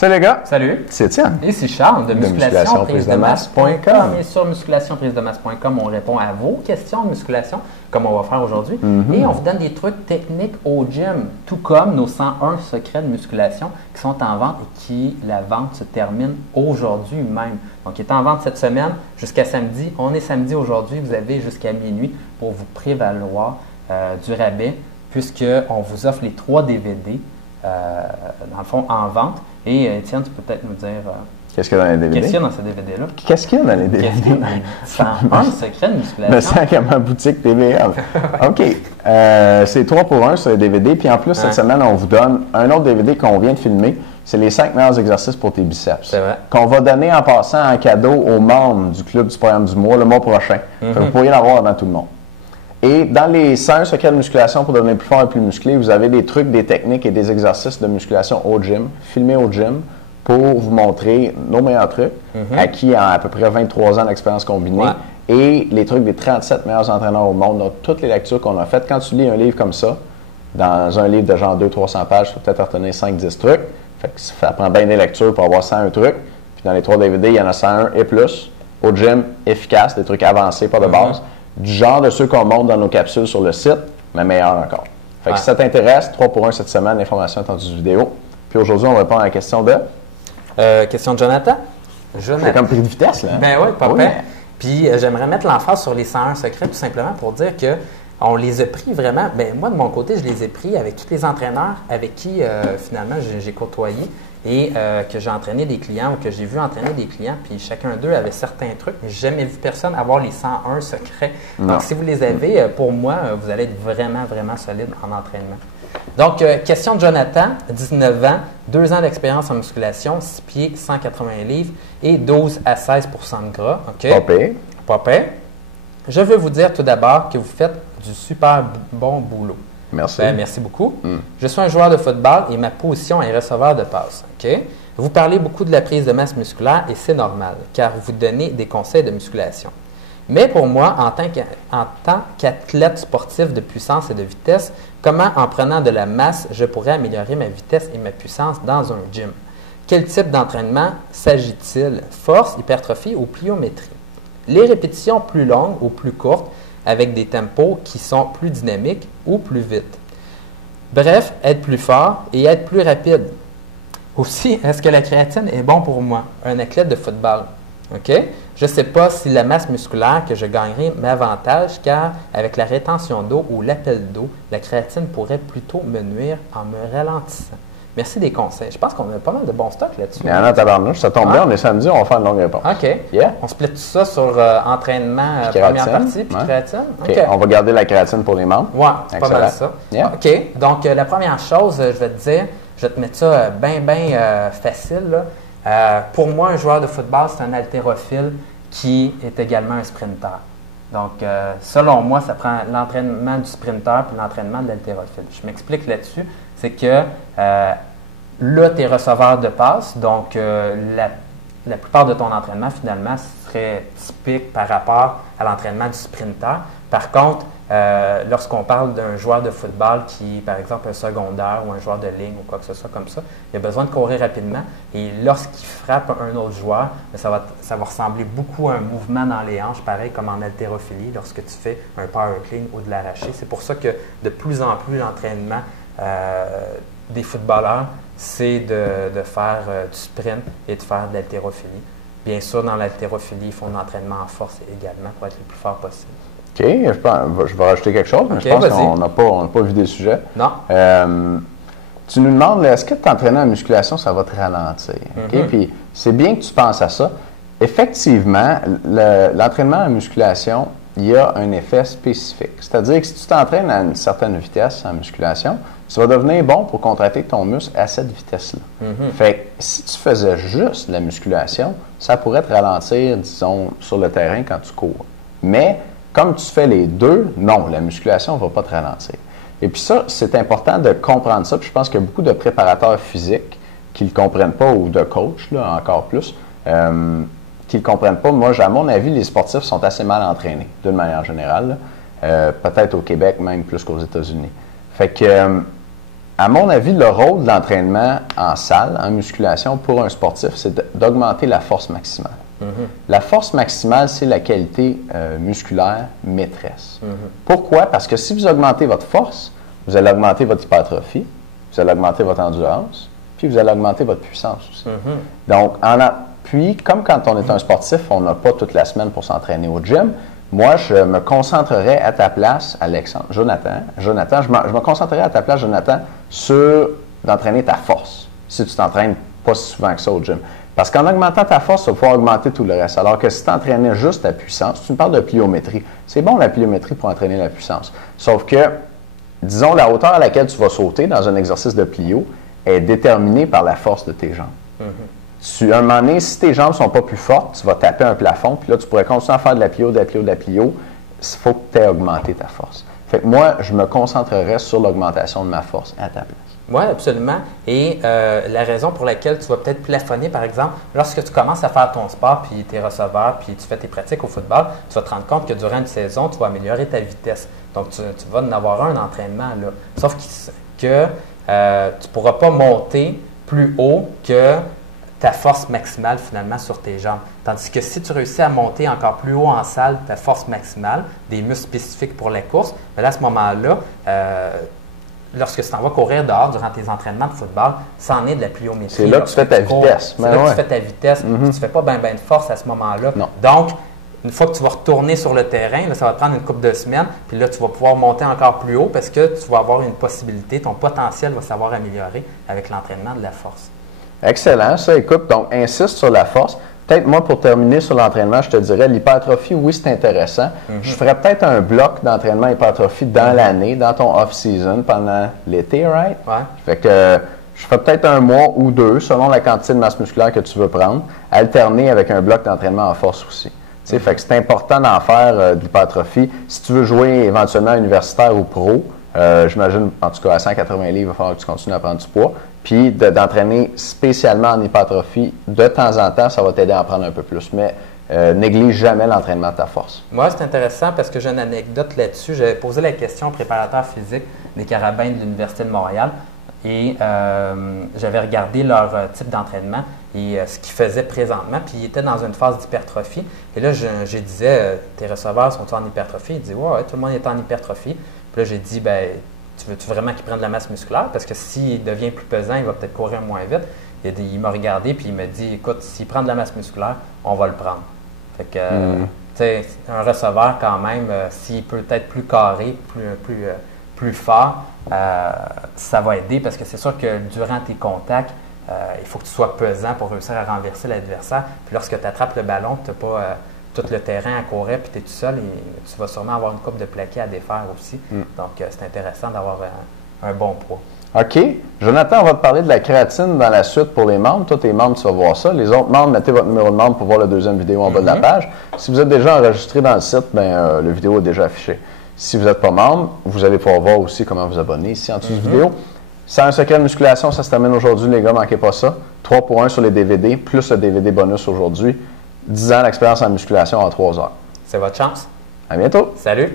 Salut les gars! Salut! C'est Étienne. Et c'est Charles de musculationprisemasse.com. Et sur musculationprisemasse.com, on répond à vos questions de musculation, comme on va faire aujourd'hui. Et on vous donne des trucs techniques au gym, tout comme nos 101 secrets de musculation qui sont en vente et qui, la vente se termine aujourd'hui même. Donc, il est en vente cette semaine jusqu'à samedi. On est samedi aujourd'hui. Vous avez jusqu'à minuit pour vous prévaloir du rabais, puisqu'on vous offre les 3 DVD, dans le fond, en vente. Et Étienne, tu peux peut-être nous dire qu'est-ce qu'il y a dans les DVD? Qu'est-ce qu'il y a dans ces DVD-là? Qu'est-ce qu'il y a dans les DVD? Qu'est-ce qu'il y a dans les 101 secrets de musculation? Me sens comme ma boutique TVL. OK. C'est 3 pour 1 sur les DVD. Puis en plus, cette semaine, on vous donne un autre DVD qu'on vient de filmer. C'est les 5 meilleurs exercices pour tes biceps. C'est vrai. Qu'on va donner en passant en cadeau aux membres du club du programme du mois le mois prochain. Vous pourriez l'avoir avant tout le monde. Et dans les 100 secrets de musculation pour devenir plus fort et plus musclé, vous avez des trucs, des techniques et des exercices de musculation au gym, filmés au gym, pour vous montrer nos meilleurs trucs, acquis en à peu près 23 ans d'expérience combinée, et les trucs des 37 meilleurs entraîneurs au monde. Donc, toutes les lectures qu'on a faites. Quand tu lis un livre comme ça, dans un livre de genre 200-300 pages, tu peux peut-être retenir 5-10 trucs. Fait que ça prend bien des lectures pour avoir 101 trucs. Puis dans les 3 DVD, il y en a 101 et plus. Au gym, efficace, des trucs avancés, pas de base. Du genre de ceux qu'on montre dans nos capsules sur le site, mais meilleurs encore. Fait que si ça t'intéresse, 3 pour 1 cette semaine, l'information est en dessous de vidéo. Puis aujourd'hui, on va répondre à la question de... Question de Jonathan. C'est comme pris de vitesse, là. Ben oui, papa. Puis j'aimerais mettre l'emphase sur les 101 secrets, tout simplement pour dire que on les a pris vraiment. Ben moi, de mon côté, je les ai pris avec tous les entraîneurs avec qui, finalement, j'ai côtoyé et que j'ai entraîné des clients ou que j'ai vu entraîner des clients. Puis chacun d'eux avait certains trucs, mais j'ai jamais vu personne avoir les 101 secrets. Non. Donc, si vous les avez, pour moi, vous allez être vraiment, vraiment solide en entraînement. Donc, question de Jonathan, 19 ans, 2 ans d'expérience en musculation, 6 pieds, 180 livres et 12 à 16 % de gras. OK? Pas pire. Pas pire. Je veux vous dire tout d'abord que vous faites du super bon boulot. Merci. Ben, merci beaucoup. Je suis un joueur de football et ma position est receveur de passe. OK? Vous parlez beaucoup de la prise de masse musculaire et c'est normal, car vous donnez des conseils de musculation. Mais pour moi, en tant qu'athlète sportif de puissance et de vitesse, comment en prenant de la masse, je pourrais améliorer ma vitesse et ma puissance dans un gym? Quel type d'entraînement s'agit-il? Force, hypertrophie ou pliométrie? Les répétitions plus longues ou plus courtes avec des tempos qui sont plus dynamiques ou plus vite. Bref, être plus fort et être plus rapide. Aussi, est-ce que la créatine est bon pour moi, un athlète de football? OK? Je ne sais pas si la masse musculaire que je gagnerai m'avantage, car avec la rétention d'eau ou l'appel d'eau, la créatine pourrait plutôt me nuire en me ralentissant. Merci des conseils. Je pense qu'on a pas mal de bons stocks là-dessus. Il y en a tabarnouche. Ça tombe bien, on est samedi, on va faire une longue réponse. OK. Yeah. On split tout ça sur entraînement, première partie, puis créatine. OK. On va garder la créatine pour les membres. Oui, c'est pas mal ça. Yeah. OK. Donc, la première chose, je vais te dire, je vais te mettre ça bien facile, là. Pour moi, un joueur de football, c'est un haltérophile qui est également un sprinter. Donc, selon moi, ça prend l'entraînement du sprinter puis l'entraînement de l'haltérophile. Je m'explique là-dessus. C'est que là, tu es receveur de passe. Donc, la plupart de ton entraînement, finalement, serait typique par rapport à l'entraînement du sprinter. Par contre, lorsqu'on parle d'un joueur de football qui, par exemple, un secondaire ou un joueur de ligne ou quoi que ce soit comme ça, il a besoin de courir rapidement et lorsqu'il frappe un autre joueur, ça va ressembler beaucoup à un mouvement dans les hanches, pareil comme en haltérophilie lorsque tu fais un power clean ou de l'arraché. C'est pour ça que de plus en plus l'entraînement des footballeurs, c'est de faire du sprint et de faire de l'haltérophilie. Bien sûr, dans l'haltérophilie, ils font de l'entraînement en force également pour être le plus fort possible. OK, je vais rajouter quelque chose, mais OK, je pense qu'on n'a pas vidé le sujet. Non. Tu nous demandes, est-ce que t'entraîner en musculation, ça va te ralentir? OK? Puis c'est bien que tu penses à ça. Effectivement, l'entraînement en musculation, il y a un effet spécifique. C'est-à-dire que si tu t'entraînes à une certaine vitesse en musculation, tu vas devenir bon pour contracter ton muscle à cette vitesse-là. Fait que si tu faisais juste la musculation, ça pourrait te ralentir, disons, sur le terrain quand tu cours. Mais comme tu fais les deux, non, la musculation ne va pas te ralentir. Et puis ça, c'est important de comprendre ça. Puis je pense qu'il y a beaucoup de préparateurs physiques qui ne le comprennent pas, ou de coachs, là, encore plus, qui ne le comprennent pas. Moi, à mon avis, les sportifs sont assez mal entraînés, d'une manière générale. Peut-être au Québec, même plus qu'aux États-Unis. Fait que, À mon avis, le rôle de l'entraînement en salle, en musculation, pour un sportif, c'est d'augmenter la force maximale. La force maximale, c'est la qualité musculaire maîtresse. Pourquoi? Parce que si vous augmentez votre force, vous allez augmenter votre hypertrophie, vous allez augmenter votre endurance, puis vous allez augmenter votre puissance aussi. Donc, puis, comme quand on est un sportif, on n'a pas toute la semaine pour s'entraîner au gym, moi, je me concentrerais à ta place, Jonathan, je me concentrerais à ta place, Jonathan, sur d'entraîner ta force, si tu t'entraînes pas si souvent que ça au gym. Parce qu'en augmentant ta force, tu vas pouvoir augmenter tout le reste. Alors que si tu entraînais juste ta puissance, tu me parles de pliométrie. C'est bon la pliométrie pour entraîner la puissance. Sauf que, disons, la hauteur à laquelle tu vas sauter dans un exercice de plio est déterminée par la force de tes jambes. À un moment donné, si tes jambes ne sont pas plus fortes, tu vas taper un plafond, puis là, tu pourrais continuer à faire de la plio, de la plio, de la plio. Il faut que tu aies augmenté ta force. Fait que moi, je me concentrerais sur l'augmentation de ma force à ta place. Oui, absolument. Et la raison pour laquelle tu vas peut-être plafonner, par exemple, lorsque tu commences à faire ton sport, puis tes receveurs, puis tu fais tes pratiques au football, tu vas te rendre compte que durant une saison, tu vas améliorer ta vitesse. Donc, tu vas en avoir un entraînement, là. Sauf que tu ne pourras pas monter plus haut que ta force maximale finalement sur tes jambes. Tandis que si tu réussis à monter encore plus haut en salle ta force maximale, des muscles spécifiques pour la course, bien là, à ce moment-là, lorsque tu t'en vas courir dehors durant tes entraînements de football, ça en est de la pliométrie. C'est là que tu fais ta vitesse. C'est là que tu fais ta vitesse. Tu ne fais pas bien de force à ce moment-là. Non. Donc, une fois que tu vas retourner sur le terrain, là, ça va te prendre une couple de semaines, puis là, tu vas pouvoir monter encore plus haut parce que tu vas avoir une possibilité, ton potentiel va savoir améliorer avec l'entraînement de la force. Excellent, ça. Écoute, donc, insiste sur la force. Peut-être, moi, pour terminer sur l'entraînement, je te dirais, l'hypertrophie, oui, c'est intéressant. Je ferais peut-être un bloc d'entraînement hypertrophie dans l'année, dans ton off-season, pendant l'été, right? Ouais. Fait que je ferais peut-être un mois ou deux, selon la quantité de masse musculaire que tu veux prendre, alterner avec un bloc d'entraînement en force aussi. Fait que c'est important d'en faire de l'hypertrophie. Si tu veux jouer éventuellement universitaire ou pro, j'imagine, en tout cas, à 180 livres, il va falloir que tu continues à prendre du poids. Puis d'entraîner spécialement en hypertrophie, de temps en temps, ça va t'aider à en prendre un peu plus. Mais néglige jamais l'entraînement de ta force. Moi, c'est intéressant parce que j'ai une anecdote là-dessus. J'avais posé la question au préparateur physique des Carabins de l'Université de Montréal et j'avais regardé leur type d'entraînement et ce qu'ils faisaient présentement. Puis ils étaient dans une phase d'hypertrophie. Et là, je disais, tes receveurs sont-ils en hypertrophie? Il dit, ouais, tout le monde est en hypertrophie. Puis là, j'ai dit, ben, tu veux-tu vraiment qu'il prenne de la masse musculaire? Parce que s'il devient plus pesant, il va peut-être courir moins vite. Il m'a regardé puis il m'a dit, écoute, s'il prend de la masse musculaire, on va le prendre. Fait que, tu sais, un receveur quand même, s'il peut être plus carré, plus fort, ça va aider parce que c'est sûr que durant tes contacts, il faut que tu sois pesant pour réussir à renverser l'adversaire. Puis lorsque tu attrapes le ballon, tu n'as pas tout le terrain à courir, puis tu es tout seul et tu vas sûrement avoir une coupe de plaqués à défaire aussi. Donc, c'est intéressant d'avoir un bon poids. OK. Jonathan, on va te parler de la créatine dans la suite pour les membres. Toi, tes membres, tu vas voir ça. Les autres membres, mettez votre numéro de membre pour voir la deuxième vidéo en bas de la page. Si vous êtes déjà enregistré dans le site, bien, la vidéo est déjà affichée. Si vous n'êtes pas membre, vous allez pouvoir voir aussi comment vous abonner ici en dessous de la vidéo. C'est un secret de musculation, ça se termine aujourd'hui, les gars, manquez pas ça. 3 pour 1 sur les DVD, plus le DVD bonus aujourd'hui. 10 ans d'expérience en musculation en 3 heures. C'est votre chance. À bientôt. Salut.